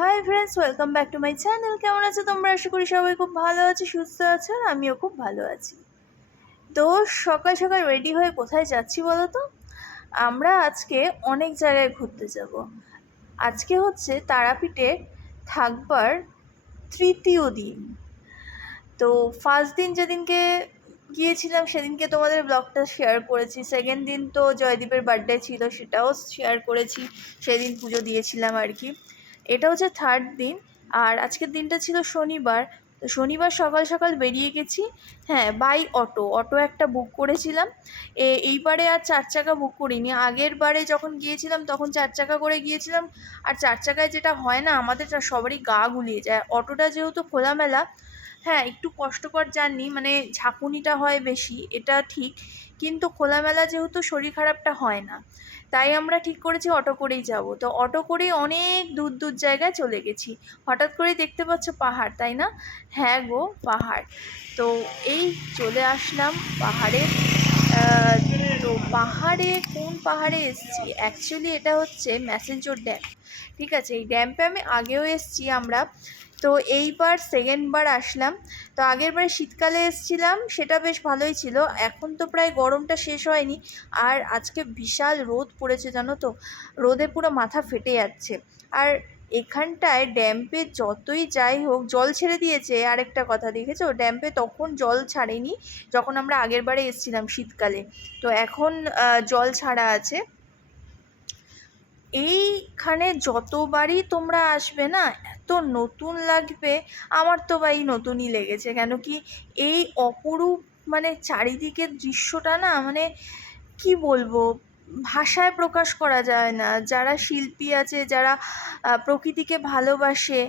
Hi friends welcome back to my channel কেমন আছো তোমরা? আশা করি সবাই খুব ভালো আছো, সুস্থ আছো, আর আমিও খুব ভালো আছি। তো সকাল সকাল রেডি হয়ে কোথায় যাচ্ছি বলো তো আমরা আজকে অনেক জায়গায় ঘুরতে যাব। আজকে হচ্ছে তারাপীঠে থাকবার তৃতীয় দিন। তো ফার্স্ট দিন যেদিনকে গিয়েছিলাম, সেদিনকে তোমাদের ব্লগটা শেয়ার করেছি। সেকেন্ড দিন তো জয়দীপের বার্থডে ছিল, সেটাও শেয়ার করেছি। সেদিন পুজো দিয়েছিলাম আর কি। এটা হচ্ছে থার্ড দিন। আর আজকের দিনটা ছিল শনিবার। শনিবার সকাল সকাল বেরিয়ে গেছি। হ্যাঁ বাই অটো অটো একটা বুক করেছিলাম। এইবারে আর চার চাকা বুক করিনি। আগের বারে যখন গিয়েছিলাম, তখন চার চাকা করে গিয়েছিলাম। আর চার চাকায় যেটা হয় না, আমাদের সবারই গা গুলিয়ে যায়। অটোটা যেহেতু খোলামেলা হ্যাঁ একটু কষ্টকর জার্নি মানে ঝাঁকুনিটা হয় বেশি, এটা ঠিক। কিন্তু খোলামেলা যেহেতু শরীর খারাপটা হয় না। তাই আমরা ঠিক করেছি অটো করেই যাব। তো অটো করেই অনেক দূর দূর জায়গায় চলে গেছি। হঠাৎ করেই দেখতে পাচ্ছ পাহাড়, তাই না? হ্যাঁ গো, পাহাড়। তো এই চলে আসলাম পাহাড়ে। তো পাহাড়ে কোন পাহাড়ে এসেছি? অ্যাকচুয়ালি এটা হচ্ছে ম্যাসেঞ্জোর ড্যাম ঠিক আছে, এই ড্যাম্পে আমি আগেও এসেছি আমরা। তো এইবার সেকেন্ডবার আসলাম। তো আগের বারে শীতকালে এসেছিলাম, সেটা বেশ ভালোই ছিল। এখন তো প্রায় গরমটা শেষ হয়নি। আর আজকে বিশাল রোদ পড়েছে, জানো তো? রোদে পুরো মাথা ফেটে যাচ্ছে। আর এখানটায় ড্যাম্পে যতই যাই হোক, জল ছেড়ে দিয়েছে। আরেকটা কথা, দেখেছ? ড্যাম্পে তখন জল ছাড়েনি, যখন আমরা আগের বারে এসেছিলাম শীতকালে। তো এখন জল ছাড়া আছে। এইখানে যতবারই তোমরা আসবে না, এত নতুন লাগবে। আমার তো ভাই নতুনই লেগেছে, কেন কি এই অপরূপ মানে চারিদিকের দৃশ্যটা না মানে কি বলব? ভাষায় প্রকাশ করা যায় না। যারা শিল্পী আছে, যারা প্রকৃতিকে ভালোবাসে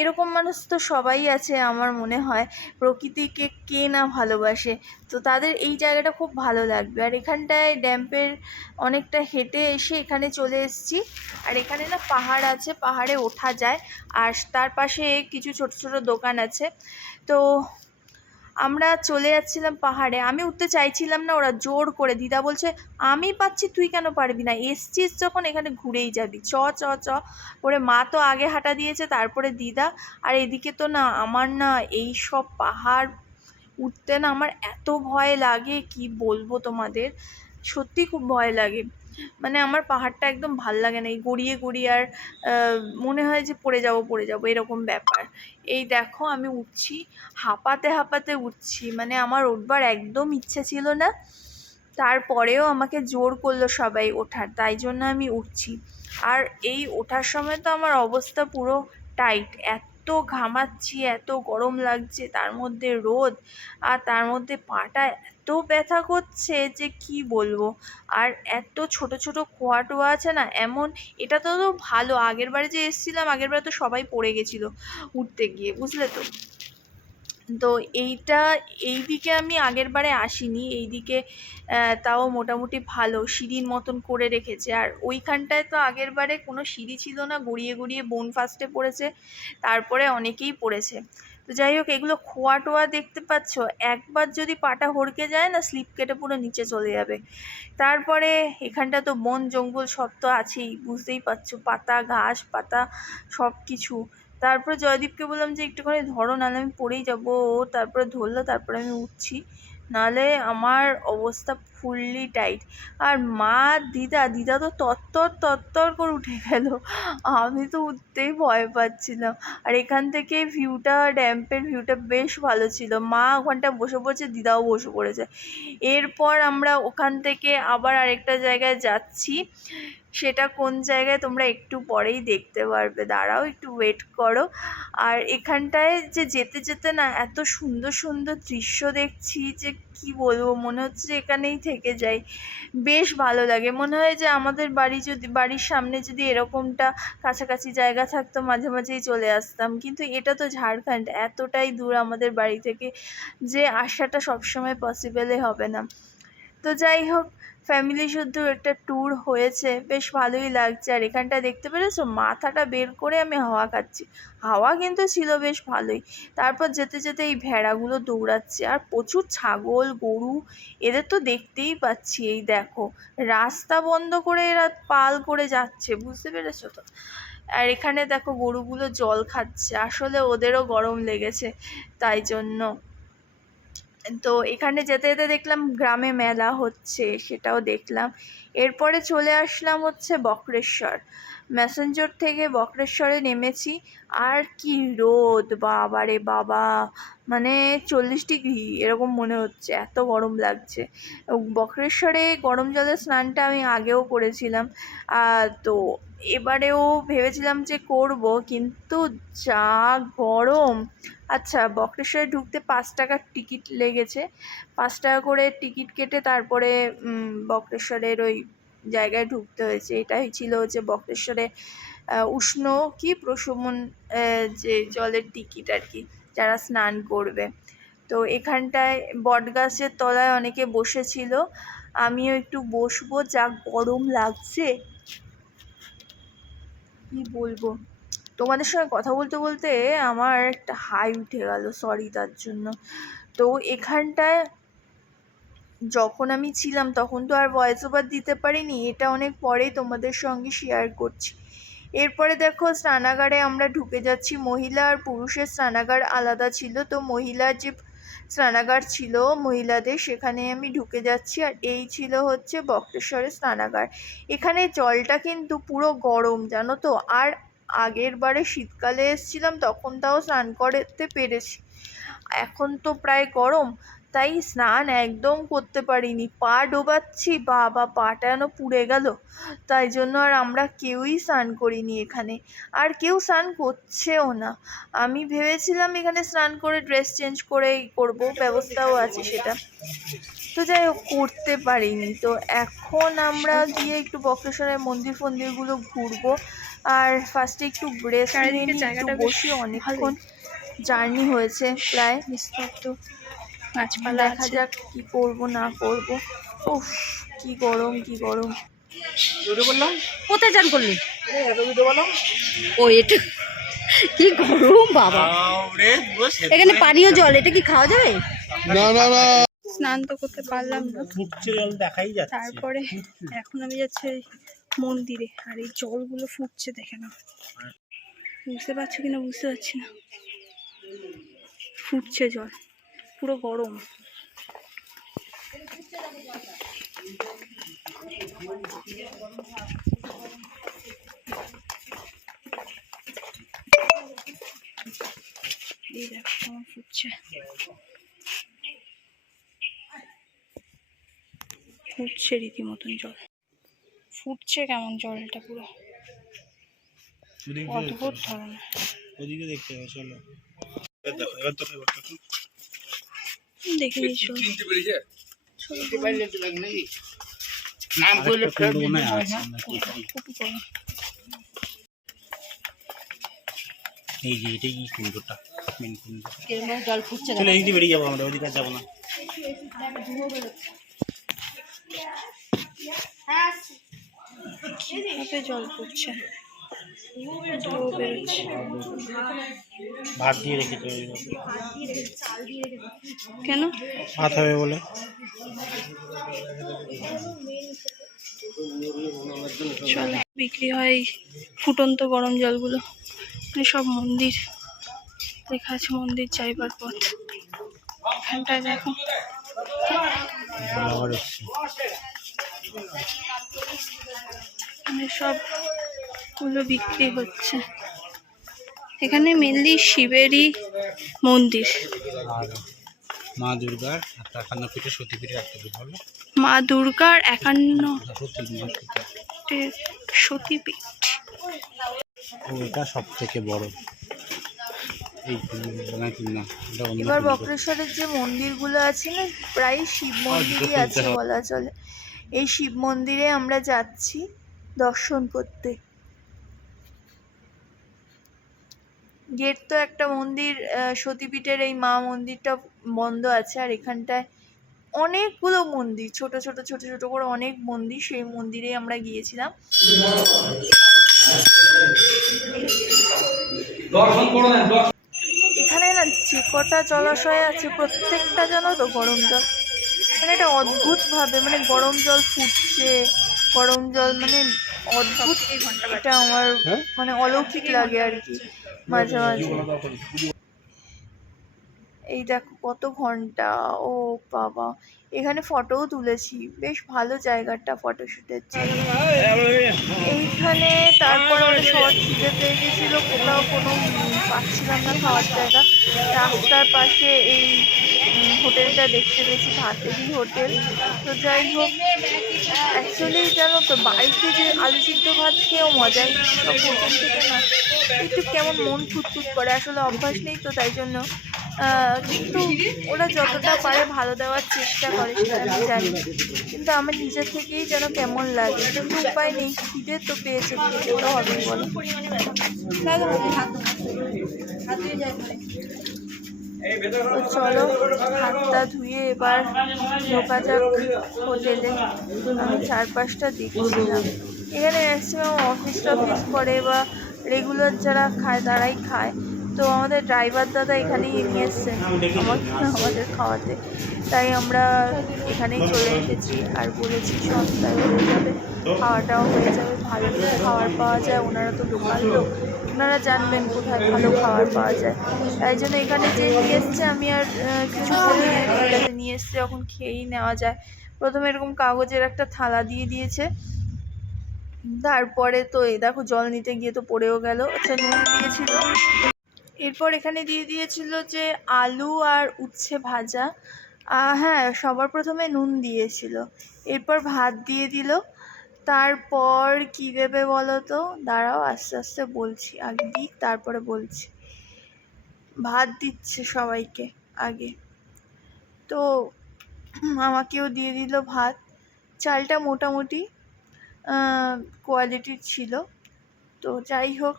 এরকম মানুষ তো সবাই আছে আমার মনে হয়। প্রকৃতিকে কে না ভালোবাসে? তো তাদের এই জায়গাটা খুব ভালো লাগবে। আর এখানটায় ড্যাম্পের অনেকটা হেঁটে এসে এখানে চলে এসেছি। আর এখানে না পাহাড় আছে, পাহাড়ে ওঠা যায়। আর তার পাশে কিছু ছোট ছোট দোকান আছে। তো আমরা চলে যাচ্ছিলাম পাহাড়ে। আমি উঠতে চাইছিলাম না, ওরা জোর করে, দিদা বলছে, আমি পাচ্ছি, তুই কেন পারবি না? এসছিস যখন, এখানে ঘুরেই যাবি। চ চ চ। করে মা তো আগে হাঁটা দিয়েছে, তারপরে দিদা। আর এদিকে তো না, আমার না এই সব পাহাড় উঠতে না আমার এত ভয় লাগে, কি বলব তোমাদের? সত্যি খুব ভয় লাগে। মানে আমার পাহাড়টা একদম ভালো লাগে না, এই গড়িয়ে গড়িয়ে আর মনে হয় যে পড়ে যাব পড়ে যাব, এরকম ব্যাপার। এই দেখো আমি উঠছি, হাঁপাতে হাঁপাতে উঠছি মানে আমার উঠবার একদম ইচ্ছে ছিল না। তারপরেও আমাকে জোর করল সবাই ওঠার, তাই জন্য আমি উঠছি। আর এই ওঠার সময় তো আমার অবস্থা পুরো টাইট, এত ঘামাচ্ছি, এত গরম লাগছে, তার মধ্যে রোদ আর তার মধ্যে পাটা এত ব্যথা করছে যে কি বলব? আর এত ছোট ছোট খোয়া টোয়া আছে না, এমন এটা তো তো ভালো। আগের বারে যে এসেছিলাম, আগের বারে তো সবাই পড়ে গেছিল উঠতে গিয়ে, বুঝলে তো? তো এইটা, এই দিকে আমি আগের বারে আসিনি, এই দিকে তাও মোটামুটি ভালো, সিঁড়ির মতন করে রেখেছে। আর ওইখানটায় তো আগের বারে কোনো সিঁড়ি ছিল না, গড়িয়ে গড়িয়ে বোন ফার্স্টে পড়েছে, তারপরে অনেকেই পড়েছে। তো যাই হোক, এগুলো খোয়া টোয়া দেখতে পাচ্ছ? একবার যদি পাটা হড়কে যায় না, স্লিপ কেটে পুরো নিচে চলে যাবে। তারপরে এখানটা তো বন, জঙ্গল সব তো আছেই, বুঝতেই পারছ। পাতা, ঘাস, পাতা সব কিছু তারপরে জয়দীপকে বললাম যে, একটুখানি ধরো, নাহলে আমি পড়েই যাব। ও তারপরে ধরলো, তারপরে আমি উঠছি। নাহলে আমার অবস্থা ফুললি টাইট আর মা, দিদা দিদা তো তত্তর তত্তর করে উঠে গেল। আমি তো উঠতেই ভয় পাচ্ছিলাম। আর এখান থেকে ভিউটা ড্যাম্পের ভিউটা বেশ ভালো ছিল। মা ওখানটা বসে পড়েছে, দিদাও বসে পড়েছে। এরপর আমরা ওখান থেকে আবার আরেকটা জায়গায় যাচ্ছি। সেটা কোন জায়গায় তোমরা একটু পরেই দেখতে পারবে। দাঁড়াও, একটু ওয়েট করো। আর এখানটায় যে যেতে যেতে না, এত সুন্দর সুন্দর দৃশ্য দেখছি যে কি বলব? মনে হচ্ছে এখানেই থেকে যাই। বেশ ভালো লাগে। মনে হয় যে আমাদের বাড়ি যদি, বাড়ির সামনে যদি এরকমটা কাছাকাছি জায়গা থাকতো, মাঝে মাঝেই চলে আসতাম। কিন্তু এটা তো ঝাড়খণ্ড। এতটাই দূর আমাদের বাড়ি থেকে যে আসাটা সবসময় পসিবলই হবে না। তো যাই হোক ফ্যামিলি শুদ্ধ একটা ট্যুর হয়েছে, বেশ ভালোই লাগছে। আর এখানটা দেখতে পেরেছ? মাথাটা বের করে আমি হাওয়া খাচ্ছি। হাওয়া কিন্তু ছিল বেশ ভালোই। তারপর যেতে যেতে এই ভেড়াগুলো দৌড়াচ্ছে। আর প্রচুর ছাগল, গরু, এদের তো দেখতেই পাচ্ছি। এই দেখো, রাস্তা বন্ধ করে এরা পাল করে যাচ্ছে, বুঝতে পেরেছ তো? আর এখানে দেখো, গরুগুলো জল খাচ্ছে। আসলে ওদেরও গরম লেগেছে, তাই জন্য। তো এখানে যেতে যেতে দেখলাম গ্রামে মেলা হচ্ছে, সেটাও দেখলাম। এরপরে চলে আসলাম হচ্ছে বক্রেশ্বর। ম্যাসেঞ্জর থেকে বক্রেশ্বরে নেমেছি। আর কি রোদ বাবা রে বাবা। মানে চল্লিশ ডিগ্রি, এরকম মনে হচ্ছে, এত গরম লাগছে। বক্রেশ্বরে গরম জলের স্নানটা আমি আগেও করেছিলাম। তো এবারেও ভেবেছিলাম যে করব, কিন্তু যা গরম। আচ্ছা বক্রেশ্বরে ঢুকতে পাঁচ টাকার টিকিট লেগেছে। পাঁচ টাকা করে টিকিট কেটে তারপরে বক্রেশ্বরের ওই জায়গায় ঢুকতে হয়েছে। এটাই ছিল হচ্ছে বক্রেশ্বরে উষ্ণ কি প্রশমন যে জলের টিকিট আর কি, যারা স্নান করবে। তো এখানটায় বটগাছের তলায় অনেকে বসেছিল। আমিও একটু বসবো, যা গরম লাগছে। কি বলব? তোমাদের সঙ্গে কথা বলতে বলতে আমার একটা হাই উঠে গেল সরি তার জন্য। তো এখানটায় যখন আমি ছিলাম তখন তো আর ভয়েস ওভার দিতে পারিনি, এটা অনেক পরেই তোমাদের সঙ্গে শেয়ার করছি। এরপরে দেখো স্নানাগারে আমরা ঢুকে যাচ্ছি, মহিলা আর পুরুষের স্নানাগার আলাদা ছিল, তো মহিলার যে স্নানাগার ছিল মহিলাদের সেখানে আমি ঢুকে যাচ্ছি, আর এই ছিল হচ্ছে বক্রেশ্বরের স্নানাগার। এখানে জলটা কিন্তু পুরো গরম, জানো তো? আর আগের বারে শীতকালে এসেছিলাম, তখন তাও স্নান করতে পেরেছি। এখন তো প্রায় গরম তাই স্নান একদম করতে পারিনি। পা ডোবাচ্ছি বাবা পাটা যেন পুড়ে গেল। তাই জন্য আর আমরা কেউই স্নান করিনি এখানে। আর কেউ স্নান করছেও না। আমি ভেবেছিলাম এখানে স্নান করে ড্রেস চেঞ্জ করেই করব ব্যবস্থাও আছে সেটা। তো যাই হোক করতে পারিনি। তো এখন আমরা গিয়ে একটু বক্রেশ্বরের মন্দির ফন্দিরগুলো ঘুরবো। আর ফার্স্টে একটু রেস্ট নিয়ে একটু বসি। অনেকক্ষণ জার্নি হয়েছে প্রায়। নিস্তব্ধ। গাছপালা দেখা যাক কি করব না করব। উফ কি গরম কি গরম। বললাম? কোথায় চান করলি? ও এটা কি গরম বাবা। এখানে পানীয় জল এটা কি খাওয়া যাবে? না না না। স্নান তো করতে পারলাম না। ফুটছে জল দেখাই যাচ্ছে। তারপরে এখন আমি যাচ্ছি মন্দিরে আর এই জলগুলো ফুটছে দেখে না বুঝতে পারছ কিনা? বুঝতে পারছি না। ফুটছে জল। পুরো গরম। এই দেখো কেমন ফুটছে। ফুটছে রীতিমতন জল। ফুটছে কেমন জলটা পুরো। অদ্ভুত ধরনের। ওদিকে দেখতে হবে চলো। এবার দেখো এবার তো এবার তো দেখে নিচ্ছ নাম করলে আছে নাকি? খুবই এই যে এটাই কি কুণ্ডটা কুণ্ড। জল ফুটছে চলো এই বেরিয়ে যাব আমরা ওদিকে যাব না। কীভাবে জল বেরোচ্ছে ভাত। দিয়ে রেখেছে কেন? ভাত হবে বলে। চলে। বিক্রি হয় এই ফুটন্ত গরম জলগুলো। এখানে সব মন্দির। লেখা আছে মন্দির যাইবার পথ। এখানটায় দেখো। আবার এসছে এখানে সবগুলো বিক্রি হচ্ছে। এখানে মেনলি শিবেরই মন্দির। মা দুর্গার একান্ন পিঠে সতী পিঠে একটা পিঠে হলো মা দুর্গার একান্ন। সতীপীঠ এটা সব থেকে বড়। এই কুণ্ডটা নাকি না এটা অন্য এবার বক্রেশ্বরের যে মন্দিরগুলো আছে না প্রায় শিব মন্দিরই আছে বলা চলে। এই শিব মন্দিরে আমরা যাচ্ছি। দর্শন করতে। গেট তো একটা মন্দির সতীপীঠের এই মা মন্দিরটা বন্ধ আছে আর এখানটায় অনেকগুলো মন্দির ছোট ছোট ছোট ছোট করে অনেক মন্দির সেই মন্দিরে আমরা গিয়েছিলাম। এখানে না যে কটা জলাশয় আছে প্রত্যেকটা জানো তো গরম জল। মানে এটা অদ্ভুতভাবে মানে গরম জল ফুটছে গরম জল মানে অদ্ভুত এটা আমার মানে অলৌকিক লাগে আর কি মাঝে মাঝে। এই দেখো কত ঘণ্টা ও বাবা। এখানে ফটোও তুলেছি বেশ ভালো জায়গাটা ফটোশুটের জন্য। এইখানে তারপর আমরা সবার খিদে পেয়ে গেছিল কোথাও কোনো পাচ্ছিলাম না খাওয়ার জায়গা। রাস্তার পাশে এই হোটেলটা দেখতে পেয়েছি ভাতেরই হোটেল। তো যাই হোক অ্যাকচুয়ালি জানো তো, বাড়িতে যে আলু সিদ্ধ ভাত খেয়েও মজা হোটেল থেকে না, একটু কেমন মন ফুটফুট করে, আসলে অভ্যাস নেই তো তাই জন্য। কিন্তু ওরা যতটা পারে ভালো দেওয়ার চেষ্টা করে, সেটা আমি জানি। কিন্তু আমার নিজের থেকেই যেন কেমন লাগে, কিন্তু উপায় নেই, খিদে তো পেয়েছে খেতে তো হবেই বলো। তো চলো, হাতটা ধুয়ে এবার ঢোকা যাক হোটেলে আমি চারপাশটা দেখছিলাম। এখানে ম্যাক্সিমাম অফিস টফিস করে বা রেগুলার যারা খায়, তারাই খায়। তো আমাদের ড্রাইভার দাদা এখানেই নিয়ে আমাকে, আমাদের খাওয়াতে। তাই আমরা এখানেই চলে এসেছি আর বলেছি সস্তায় হয়ে যাবে। খাওয়াটাও হয়ে যাবে, ভালো খাবার পাওয়া যায়, ওনারা তো লোকাল লোক। ওনারা জানবেন কোথায় ভালো খাবার পাওয়া যায়। তাই জন্য এখানে যে নিয়ে এসছে, আমি আর কিছু নিয়ে এসছে যখন খেয়েই নেওয়া যায়। প্রথমে এরকম কাগজের একটা থালা দিয়ে দিয়েছে। তারপরে তো এই দেখো, জল নিতে গিয়ে তো পড়েও গেল আচ্ছা নুন দিয়েছিল। এরপর এখানে দিয়ে দিয়েছিল যে আলু আর উচ্ছে ভাজা। হ্যাঁ সবার প্রথমে নুন দিয়েছিল। এরপর ভাত দিয়ে দিল। তারপর কী দেবে বলো তো দাঁড়াও, আস্তে আস্তে বলছি, আগে দিক, তারপরে বলছি। ভাত দিচ্ছে সবাইকে আগে। তো আমাকেও দিয়ে দিল ভাত। চালটা মোটামুটি কোয়ালিটির ছিল। তো যাই হোক,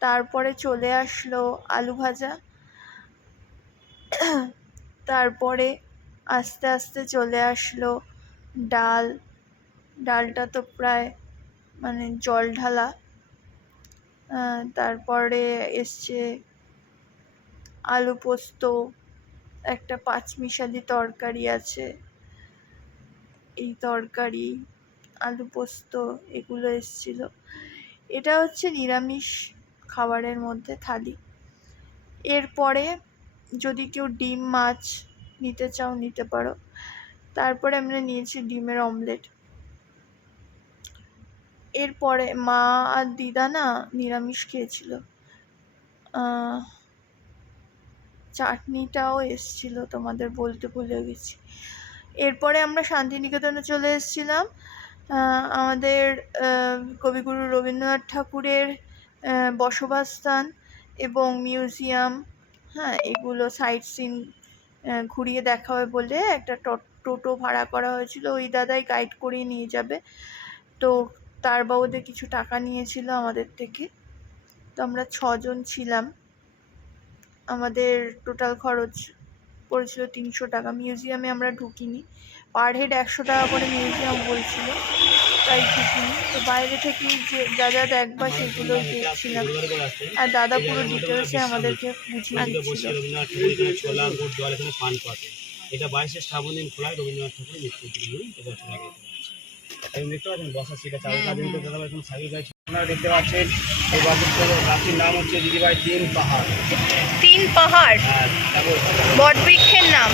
তারপরে চলে আসলো আলু ভাজা। তারপরে আস্তে আস্তে চলে আসলো ডাল। ডালটা তো প্রায় মানে জল ঢালা। তারপরে এসছে আলু পোস্ত, একটা পাঁচমিশালি তরকারি আছে। এই তরকারি, আলু পোস্ত, এগুলো এসছিল। এটা হচ্ছে নিরামিষ খাবারের মধ্যে থালি। এরপরে যদি কেউ ডিম, মাছ নিতে চাও, নিতে পারো। তারপরে আমরা নিয়েছি ডিমের অমলেট। এরপরে মা আর দিদা না নিরামিষ খেয়েছিল। চাটনিটাও এসছিল তোমাদের বলতে ভুলে গেছি। এরপরে আমরা শান্তিনিকেতনে চলে এসেছিলাম। আমাদের কবিগুরু রবীন্দ্রনাথ ঠাকুরের আহ, বসবাসস্থান এবং মিউজিয়াম হ্যাঁ এগুলো সাইট সিন ঘুরিয়ে দেখাবে বলে একটা টোটো ভাড়া করা হয়েছিল। ওই দাদাই গাইড করিয়ে নিয়ে যাবে। তো তার বাবদে কিছু টাকা নিয়েছিল আমাদের থেকে। তো আমরা ছজন ছিলাম। আমাদের টোটাল খরচ পড়েছিল তিনশো টাকা। মিউজিয়ামে আমরা ঢুকিনি। পার হেড একশো টাকা করে মিউজিয়াম বলছিল। তাই ঢুকিনি। তো বাইরে থেকেই যে যা যা দেখবা সেগুলো দেখছিলাম। আর দাদা পুরো ডিটেলসে আমাদেরকে বুঝিয়ে দিচ্ছিল। এটা বাইশে শ্রাবণ দিন খোলায় রবীন্দ্রনাথ ঠাকুর মৃত্যু দিন এবছর আগে এখন দেখতে পাচ্ছেন দাদা সাইকেল গাছ। আপনারা দেখতে পাচ্ছেন এই গাছটির নাম হচ্ছে দিদিভাই তিন পাহাড়। তিন পাহাড়? বটবৃক্ষের নাম?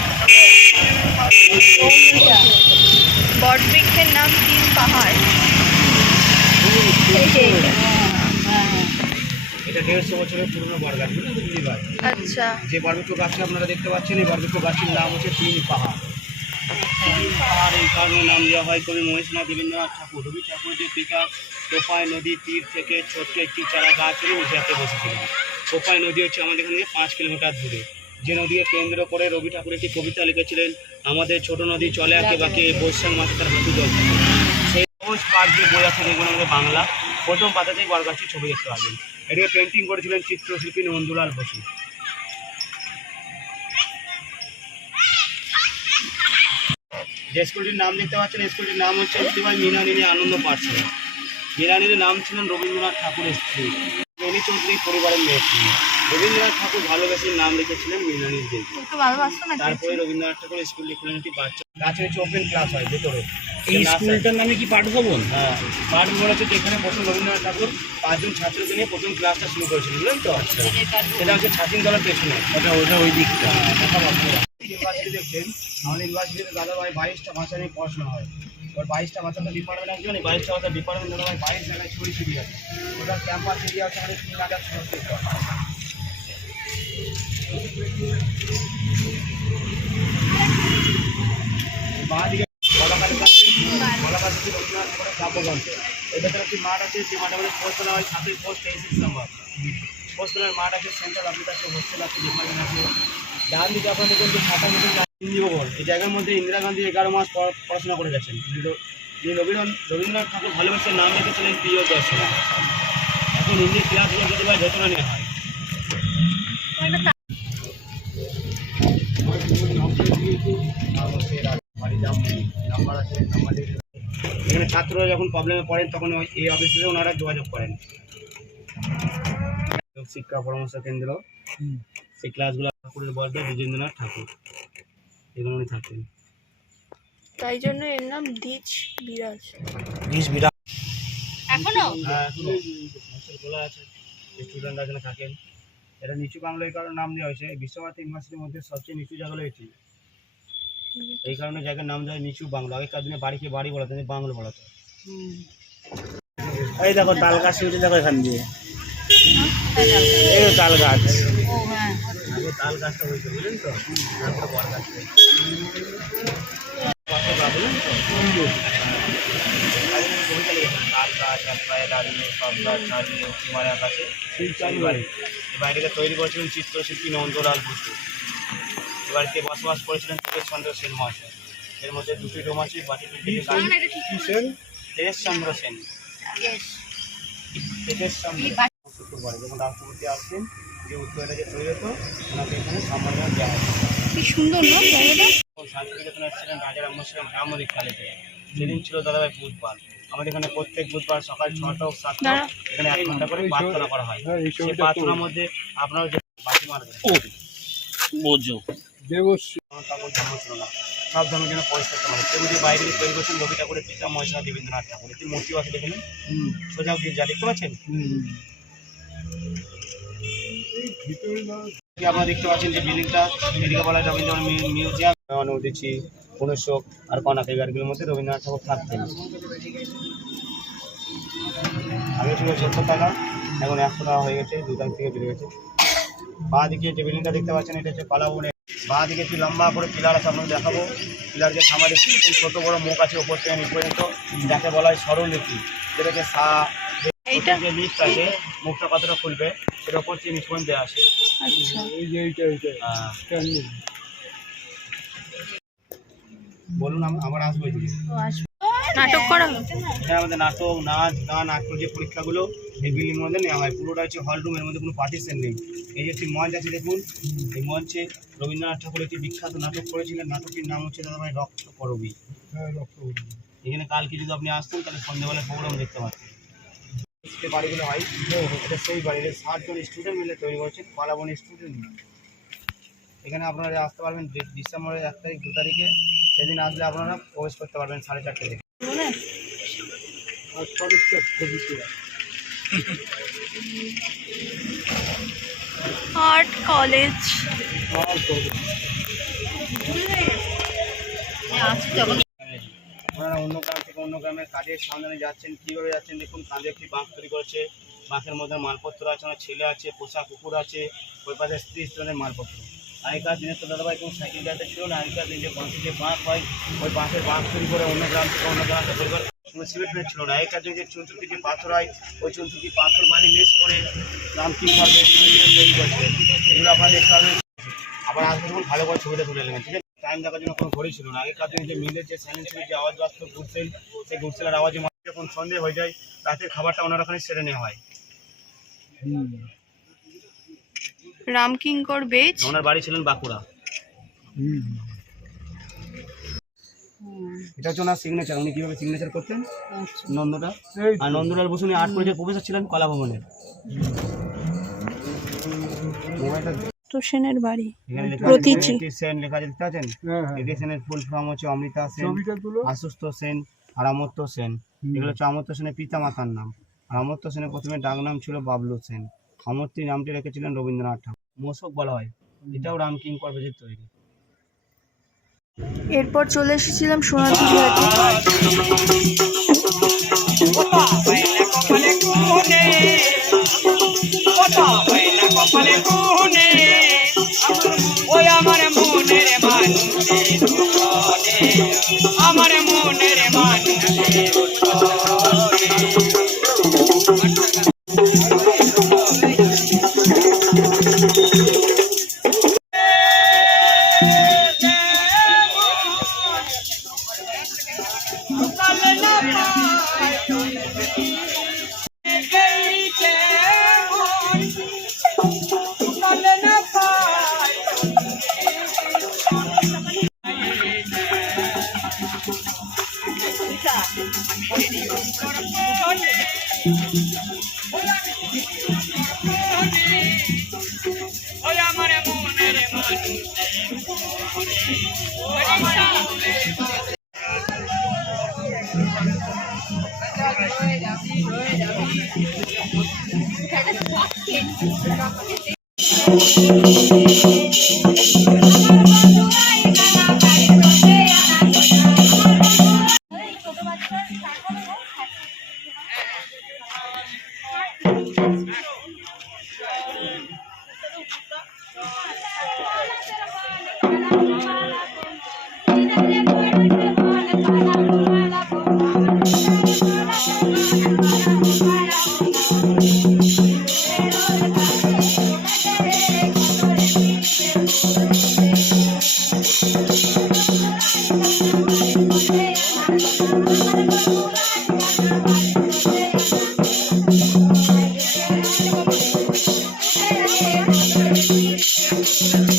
বটবৃক্ষের নাম তিন পাহাড়। এটা দেড়শো বছরের পুরনো বড় বুঝলেন দিদিভাই? আচ্ছা। যে বারবুটো গাছটা আপনারা দেখতে পাচ্ছেন এই বারবুটো গাছটির নাম হচ্ছে তিন পাহাড়। পাহাড় এই কারণে নাম দেওয়া হয় কবি মহেশনাথ দেবেন্দ্রনাথ ঠাকুর। রবি ঠাকুর যে পিতা কোপাই নদীর তীর থেকে ছোট্ট একটি চারা গাছ নিয়ে উঠে বসেছিলেন। কোপাই নদী হচ্ছে আমাদের এখান পাঁচ কিলোমিটার দূরে। যে নদীকে কেন্দ্র করে রবি ঠাকুর একটি কবিতা লিখেছিলেন, আমাদের ছোট নদী চলে আঁকে বাকি বৈশাখ মাসে তার হাঁটু জল সেই সবুজ পাঠ যে বই আছে দেখবেন আমাদের বাংলা। প্রথম পাতাতেই বরগাছির ছবি দেখতে পাবেন। এটিকে পেন্টিং করেছিলেন চিত্রশিল্পী নন্দুলাল বসু। যে স্কুলটির নাম দেখতে পাচ্ছেন স্কুলটির নাম হচ্ছে দিদিভাই মীনানিনী আনন্দ পাঠশালা মীনানিনীর নাম ছিলেন রবীন্দ্রনাথ ঠাকুরের স্ত্রী রবি চৌধুরী পরিবারের মেয়ে। ছিলেন রবীন্দ্রনাথ ঠাকুর ভালোবেসে নাম রেখেছিলেন মীনানির দেবী তারপরে রবীন্দ্রনাথ ঠাকুর স্কুলটি লিখলেন একটি বাচ্চা। গাছের হচ্ছে ওপেন ক্লাস হয় ভেতরে। এই স্কুলটার নামে কি পাঠভবন? হ্যাঁ পাঠভবন হচ্ছে যেখানে প্রথম রবীন্দ্রনাথ ঠাকুর পাঁচজন ছাত্রকে নিয়ে প্রথম ক্লাসটা শুরু করেছিল বুঝলেন তো? আচ্ছা। সেটা হচ্ছে ছাতিন দলের পেছনে। ওটা ওটা ওই দিকটা। ইউনিভার্সিটি দেখছেন আমাদের ইউনিভার্সিটিতে দাদাভাই বাইশটা ভাষা নিয়ে পড়াশোনা হয়। এবার বাইশটা ভাষা তো ডিপার্টমেন্ট আছে জানি বাইশটা ভাষা ডিপার্টমেন্ট দাদাভাই বাইশ জায়গায় ছড়িয়ে ছিটিয়ে আছে। ওটা ক্যাম্পাস এরিয়া আমাদের তিন হাজার ছশো মাঠ আছে এই জায়গার মধ্যে ইন্দিরা গান্ধী এগারো মাস পড়া- পড়াশোনা করে গেছেন রবীন্দ্রনাথ রবীন্দ্রনাথ ঠাকুর ভালোবেসে নাম রেখেছিলেন প্রিয় দর্শনা এখন হিন্দি ক্লাসগুলো যদি ভাই বেতনা নেওয়া হয় এখানে ছাত্ররা যখন প্রবলেমে পড়েন তখন ওই এই অফিসে ওনারা যোগাযোগ করেন। শিক্ষা পরামর্শ কেন্দ্র সেই ক্লাসগুলো ঠাকুরের বর্ধে দ্বিজেন্দ্রনাথ ঠাকুর। এগুলো উনি থাকেন তাই জন্য এর নাম দ্বীজ বিরাজ। বিশ বিরা এখনও? হ্যাঁ খোলা আছে স্টুডেন্টরা এখানে থাকেন। এটা নিচু বাংলা এই কারণে নাম দেওয়া হয়েছে। এই বিশ্বভারতী ইউনিভার্সিটির মধ্যে সবচেয়ে নিচু জায়গা হলো এটি। এই কারণে জায়গার নাম দেওয়া নিচু বাংলা আগেকার দিনে বাড়িকে বাড়ি বলাতো বাংলা বলাতো এই দেখো তাল গাছ উঠে দেখো এখান দিয়ে। এই তাল গাছ। তাল গাছটা হয়েছে বুঝলেন তো? তারপরে বড় গাছ এই বাড়িটাকে তৈরি করেছিলেন চিত্রশিল্পী নন্দলাল বসু। বাড়িতে বসবাস করেছিলেন তেজ চন্দ্র সেন মহাশয়। এর মধ্যে দুটি রুম আছে তেজ। চন্দ্র সেন তেজেশ চন্দ্র যখন রাষ্ট্রপতি আসতেন যে উত্তরটা যে তৈরি হতো ওনাকে এখানে সম্মাননা দেওয়া হয় কি সুন্দর না জায়গাটা? শান্তিনিকেতনে ছিলেন রাজা রামমোহন ব্রাহ্ম দীক্ষালিতে সেদিন ছিল দাদাভাই বুধবার। আমাদের এখানে প্রত্যেক বুধবার সকাল ছটা ও সাতটা এখানে এক ঘণ্টা করে প্রার্থনা করা হয়। সেই প্রার্থনার মধ্যে আপনারা যে বাকি মারবেন বোঝো। আমার কাপড় ধর্ম ছিল না সব ধর্মের জন্য পরিষ্কার পারে কেউ যদি বাইরে তৈরি করছেন রবি ঠাকুরের পিতা মহেশনাথ দেবেন্দ্রনাথ ঠাকুর একটি মূর্তিও আছে দেখেন সোজা গির্জা দেখতে পাচ্ছেন আপনারা দেখতে পাচ্ছেন যে বিল্ডিংটা এদিকে বলা রবীন্দ্র মি- মিউজিয়াম মানে উঠেছি পুনঃশোক আর কনক গাড়িগুলোর মধ্যে রবীন্দ্রনাথ ঠাকুর থাকতেন আগে ছিল টাকা এখন একশো টাকা হয়ে গেছে দু টাকা থেকে বেড়ে গেছে। বাঁ দিকে যে বিল্ডিংটা দেখতে পাচ্ছেন এটা হচ্ছে পালাবনে বাঁ দিকে একটু লম্বা করে পিলার আছে আপনাকে দেখাবো। পিলারকে থামা দেখছি ছোট বড় মুখ আছে ওপর থেকে নিচ পর্যন্ত যাকে বলা হয় সরললিপি যেটাকে সা এইটা? যে লিফট আছে মুখটা কতটা খুলবে সেটা ওপর থেকে নিচ পর্যন্ত আসে। আচ্ছা। হ্যাঁ। বলুন আম- আমার আসব নাটক করা হ্যাঁ আমাদের নাটক নাচ গান আঁকড় যে পরীক্ষাগুলো এই বিল্ডিং মধ্যে নেওয়া হয়। পুরোটা হচ্ছে হল রুমের মধ্যে কোনো পার্টিশন নেই। এই যে একটি মঞ্চ আছে দেখুন এই মঞ্চে রবীন্দ্রনাথ ঠাকুর একটি বিখ্যাত নাটক করেছিলেন। নাটকটির নাম হচ্ছে দাদাভাই রক্ত করবি এখানে কালকে যদি আপনি আসতেন তাহলে সন্ধ্যেবেলা প্রোগ্রাম দেখতে পাচ্ছেন যে বাড়িগুলো হয় এটা সেই বাড়ির ষাটজন স্টুডেন্ট মিলে তৈরি করেছেন পালাবন স্টুডেন্ট এখানে আপনারা আসতে পারবেন ডিসেম্বরের এক তারিখ দু তারিখে সেদিন আসলে আপনারা প্রবেশ করতে পারবেন সাড়ে চারটে থেকে। Art college. আপনারা অন্য গ্রাম থেকে অন্য গ্রামের কাজের সন্ধানে যাচ্ছেন, কীভাবে যাচ্ছেন, দেখুন, কাঁধে একটি বাঁক তৈরি করেছে। বাঁকের মধ্যে মালপত্র আছে, অনেক ছেলে আছে, পোষা কুকুর আছে, ওই পাশে ত্রিশ জনের মালপত্র। আগেকার দিনে তো দাদাভাই কোনো সাইকেল গাড়িতে ছিল না, আগেকার দিনে যে বাঁশের যে বাঁক হয়, ওই বাঁশের বাঁক তৈরি করে অন্য গ্রাম থেকে অন্য গ্রামে পরিবার কোনো সিমেন্ট ফিমেন্ট ছিল না। দিনে যে চুনচুকি পাথর হয় ওই চুনচুকি পাথর বালি মিক্স করে নাম কি করবে তৈরি করছে এগুলো আপনারা দেখতে পাবেন। আবার আসবে যখন ভালো করে ছবিটা তুলে নেবেন ঠিক আছে? টাইম দেখার জন্য কোনো ঘড়ি ছিল না। আগেকার দিনে যে মিলের যে সাইলেন্সের যে আওয়াজ আসতো ঘুরছেন সেই ঘুরছেলের আওয়াজে মানুষ যখন সন্ধে হয়ে যায় রাতের খাবারটা ওনার ওখানে সেরে নেওয়া হয়। রামকিঙ্কর বেজ? ওনার বাড়ি ছিলেন বাঁকুড়া। এটা হচ্ছে ওনার সিগনেচার উনি কীভাবে সিগনেচার করতেন? নন্দটা আর নন্দলাল বসু উনি আর্ট কলেজের প্রফেসর ছিলেন কলা ভবনের মোবাইলটা তো সেনের বাড়ি। প্রতীচি। সেন লেখা দেখতে পাচ্ছেন? এটি সেনের ফুল ফর্ম হচ্ছে অমৃতা সেন আশুস্ত সেন আর অমর্ত্য সেন। এগুলো হচ্ছে অমর্ত্য সেনের পিতা মাতার নাম। আর অমর্ত্য সেনের প্রথমে ডাক নাম ছিল বাবলু সেন। নামটি রেখেছিলেন রবীন্দ্রনাথ ঠাকুর। মোশক বলা হয়। এটাও রাম কিং কর্বেজের তৈরি। এরপর চলে এসেছিলাম সোনাঝুরি হাটে। আমার মনের মানুষ আমার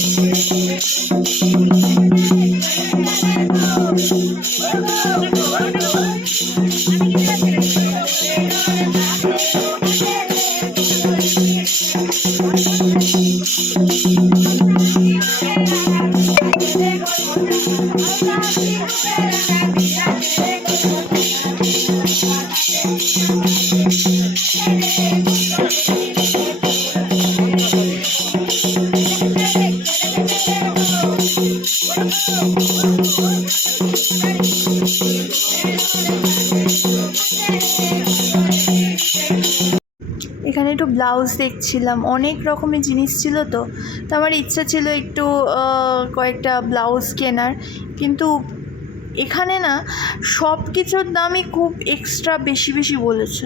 Thank you. দেখছিলাম অনেক রকমের জিনিস ছিল তো। তো আমার ইচ্ছা ছিল একটু কয়েকটা ব্লাউজ কেনার। কিন্তু এখানে না সব কিছুর দামই খুব এক্সট্রা বেশি বেশি বলেছে।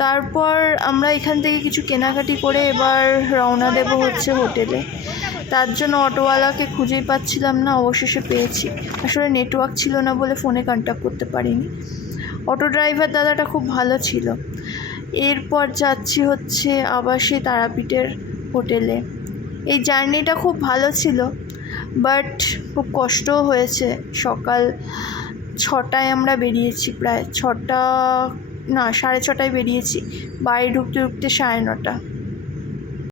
তারপর আমরা এখান থেকে কিছু কেনাকাটি করে এবার রওনা দেবো হচ্ছে হোটেলে তার জন্য অটোওয়ালাকে খুঁজেই পাচ্ছিলাম না, অবশেষে পেয়েছি। আসলে নেটওয়ার্ক ছিল না বলে ফোনে কন্ট্যাক্ট করতে পারিনি। অটো ড্রাইভার দাদাটা খুব ভালো ছিল। এরপর যাচ্ছি হচ্ছে আবার সেই তারাপীঠের হোটেলে। এই জার্নিটা খুব ভালো ছিল, বাট খুব কষ্টও হয়েছে। সকাল ছটায় আমরা বেরিয়েছি, প্রায় ছটা, না, সাড়ে ছটায় বেরিয়েছি। বাড়ি ঢুকতে ঢুকতে সাড়ে নটা।